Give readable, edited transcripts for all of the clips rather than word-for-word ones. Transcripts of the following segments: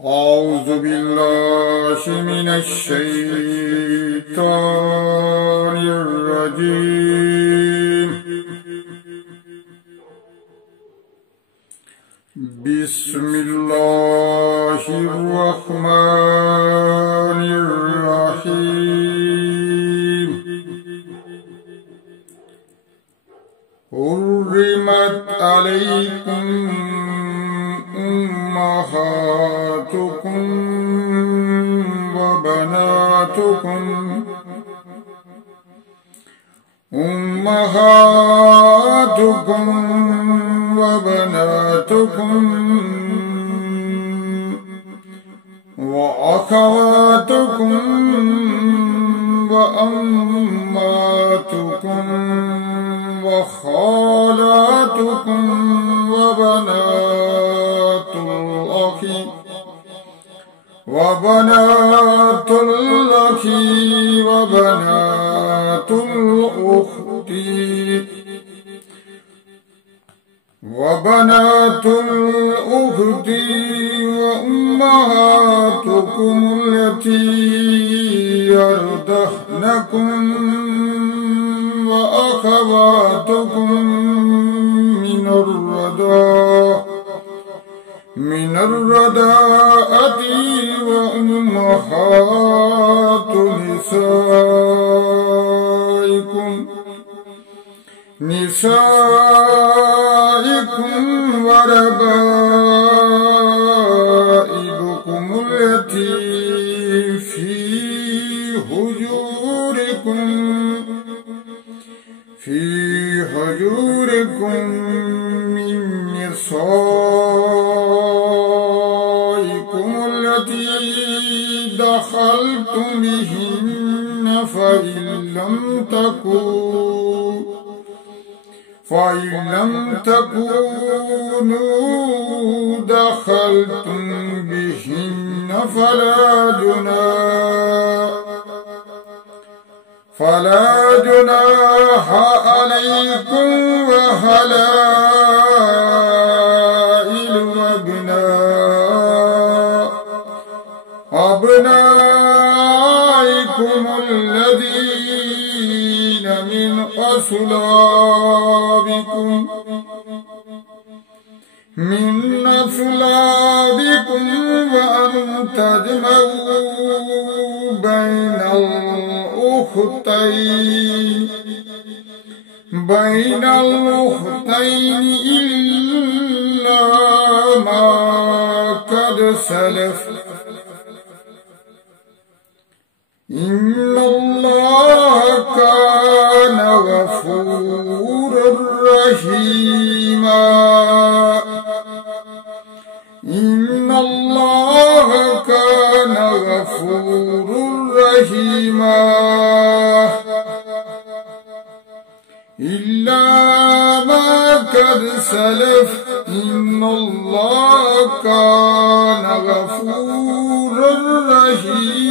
أعوذ بالله من الشيطان الرجيم. بسم الله الرحمن الرحيم. حرمت عليكم أمهاتكم وبناتكم وأخواتكم وأماتكم وخالاتكم وبنات الأخ وبنات الأخت وأمهاتكم التي يرضعنكم وأخواتكم من الرضاعة وأمهات نسائكم وربائبكم التي في حجوركم من نسائكم التي دخلتم بهن فإن لم تكونوا دخلتم بهن فلا جناح عليكم وحلائل أبنائكم الذين من أصلابكم وأن تجمعوا بين الأختين إلا ما قد سلف إن الله كان غفورا رحيما. إن الله كان غفورا رحيما. إلا ما قد سلف إن الله كان غفورا رحيما.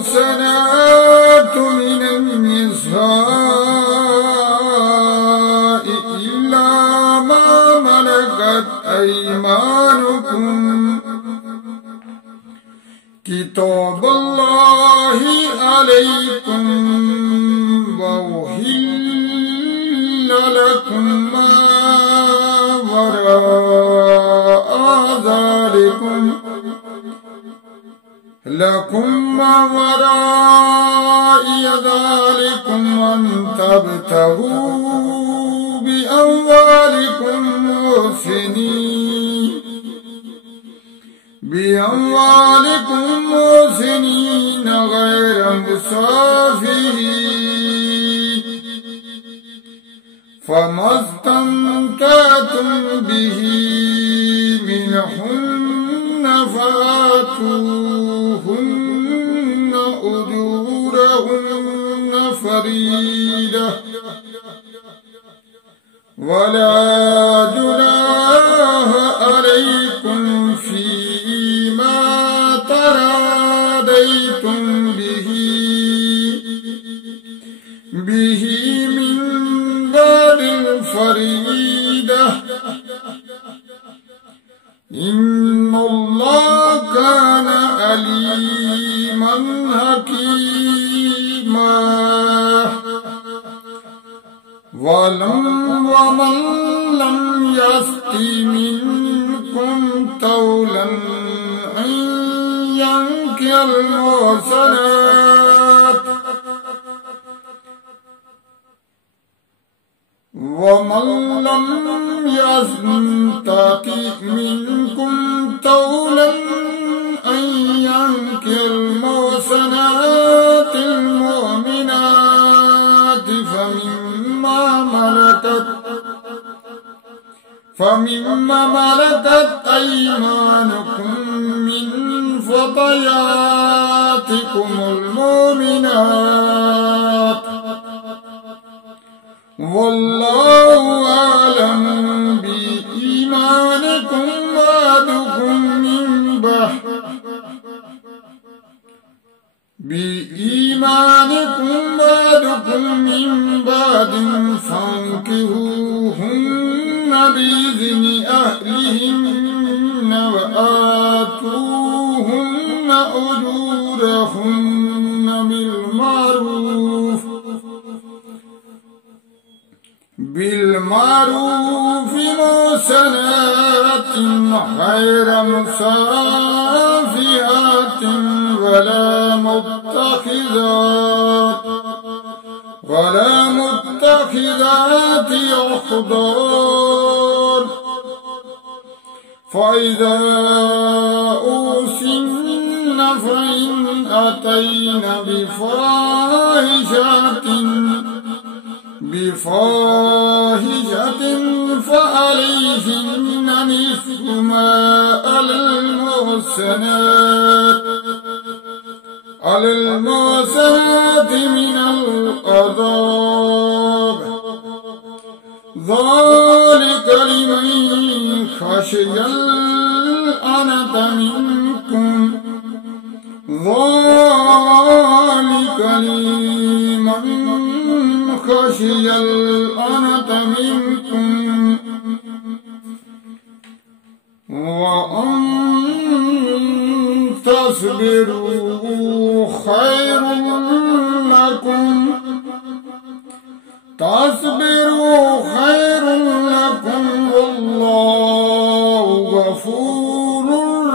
والمحصنات من النساء إلا ما ملكت أيمانكم كتاب الله عليكم وأحل لكم ما وراء ذلكم أن تبتغوا بأموالكم محسنين غير مسافرين. فما استمتعتم به منهن فآتوهن أجورهن فريضة ولا جناح عليكم فيما تراضيتم به من بعد الفريضة इन्नल्लाह काना अलीमन हकीमा वमन लम यस्ति मिनकुम तौलन अन यंकिहल मुहसनात वमन लम यस्तति मिनकुम तौलन अन यंकिहल मुहसनातिल मुमिनात فمما ملكت أيمانكم من فتياتكم المؤمنات والله أعلم بإيمانكم بعضكم من بعد فانكحوهن بإذن أهلهن وآتوهن أجورهن بالمعروف محصنات غير مسافحات ولا متخذات أخدان فإذا أوصن فإن أتين بفاحشة فعليهن نصف ما على المحصنات من العذاب ذلك لمن خشي العنة منكم خشي العنة منكم وأن تصبروا خير لكم والله غفور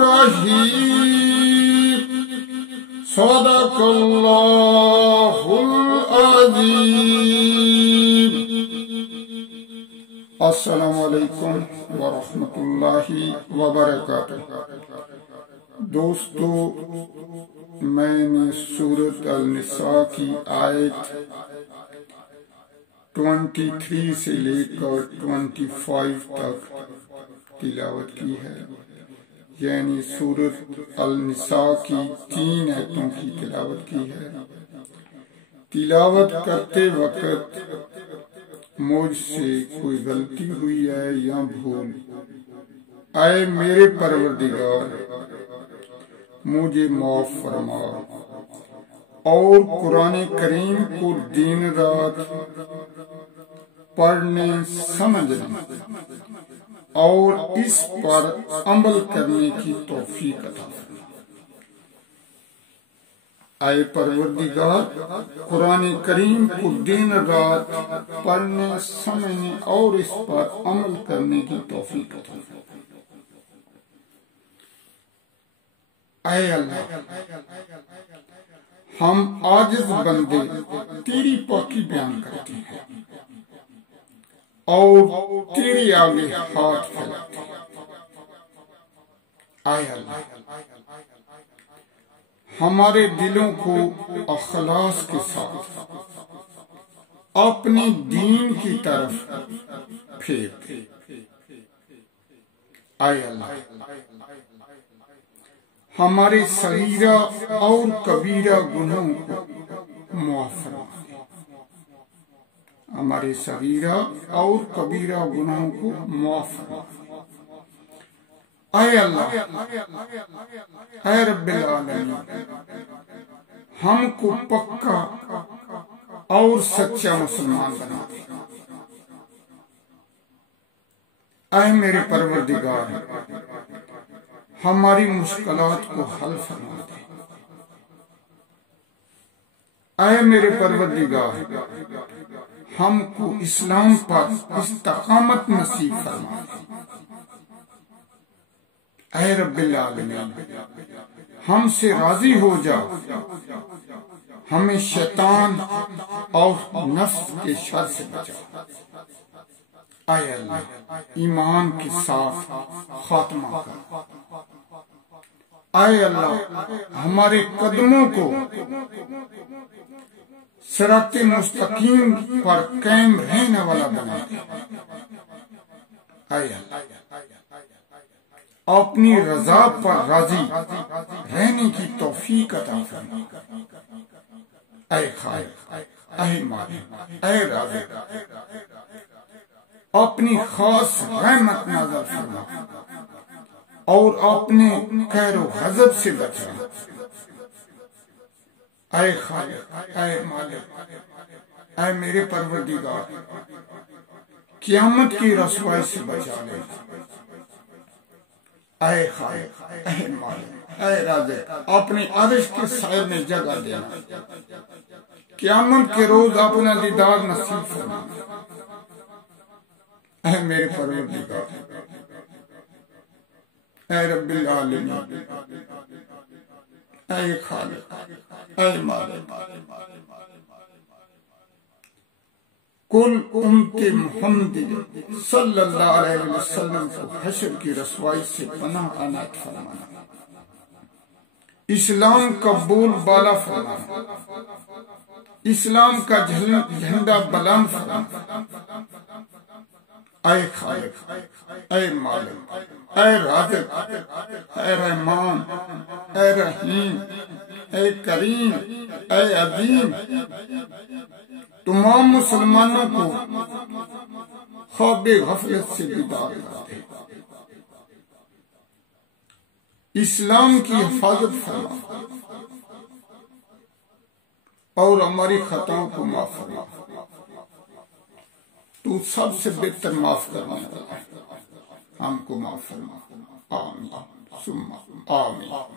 رحيم صدق الله العظيم अस्सलामु अलैकुम व रहमतुल्लाहि व बरकातुहू। दोस्तों, मैंने सूरत अल-निसा की आयत 23 से लेकर 25 तक तिलावत की है, यानी सूरत अल-निसा की 3 आयतों की तिलावत की है। तिलावत करते वक्त मुझसे कोई गलती हुई है या भूल, आए मेरे परवरदिगार मुझे माफ फरमा और कुरान करीम को दिन रात पढ़ने समझने और इस पर अमल करने की तौफीक अता फरमा। आए परवरदिगार कुरान करीम को दिन रात पढ़ने समझने और इस पर अमल करने की तौफीक अता फरमा। आए अल्लाह, हम आजिज़ बंदे तेरी पाकी बयान करते हैं और तेरे आगे हाथ फैलाते हैं। आए अल्लाह, हमारे दिलों को अखलास के साथ अपने दीन की तरफ फेर दे। आए अल्लाह, हमारे सगीरा और कबीरा गुनाहों को माफ फरमा दे। हमारे सगीरा और कबीरा गुनाहों को माफ फरमा दे। आए अल्लाह, ऐ रब्बिल आलमीन, हमको पक्का और सच्चा मुसलमान बना दे। ऐ मेरे परवरदिगार, हमारी मुश्किलात को हल फरमा दे। ऐ मेरे परवरदिगार, हमको इस्लाम पर इस्तकामत नसीब फरमा दे। ऐ रब्बिल आलमीन, हमसे राजी हो जा, हमें शैतान और नफ्स के शर से बचा। ऐ अल्लाह, ईमान के साथ खात्मा कर। ऐ अल्लाह, हमारे कदमों को सिराते मुस्तकीम पर कायम रहने वाला बना दे। ऐ अल्लाह, अपनी रजा पर राजी रहने की तौफीक अता फरमा। ऐ खालिक, ऐ मालिक, ऐ राज़िक, अपनी खास रहमत नाज़िल फरमा और अपने कहर व गज़ब से बचा। ऐ खालिक, ऐ मालिक, ऐ मेरे परवरदिगार, क़यामत की रसवाई से बचा ले। ऐ खालिक, ऐ मालिक, ऐ राज़िक, अपने अर्श के साए में जगह देना। क़यामत के रोज अपना दीदार नसीब फरमा। ऐ मेरे परवरदिगार, ऐ रब्बिल आलमीन, ऐ खालिक, ऐ मालिक, कुल उम्मते मुहम्मदी सल्लल्लाहु अलैहि वसल्लम को हश्र की रसवाई से पनाह अनायत फरमाना। इस्लाम का बोल बाला फरमाना, इस्लाम का झंडा बुलंद फरमाना। ऐ खालिक, ऐ मालिक, ऐ राज़िक, ऐ रहमान, ऐ रहीम, ऐ करीम, ऐ अजीम, तमाम मुसलमानों को ख्वाबे गफलत से बेदार कर दे। इस्लाम की हिफाजत फरमा और हमारी खताओं को माफ फरमा। तू सबसे बेहतर माफ करने वाला है, हमको माफ फरमा। आमीन सुम्मा आमीन।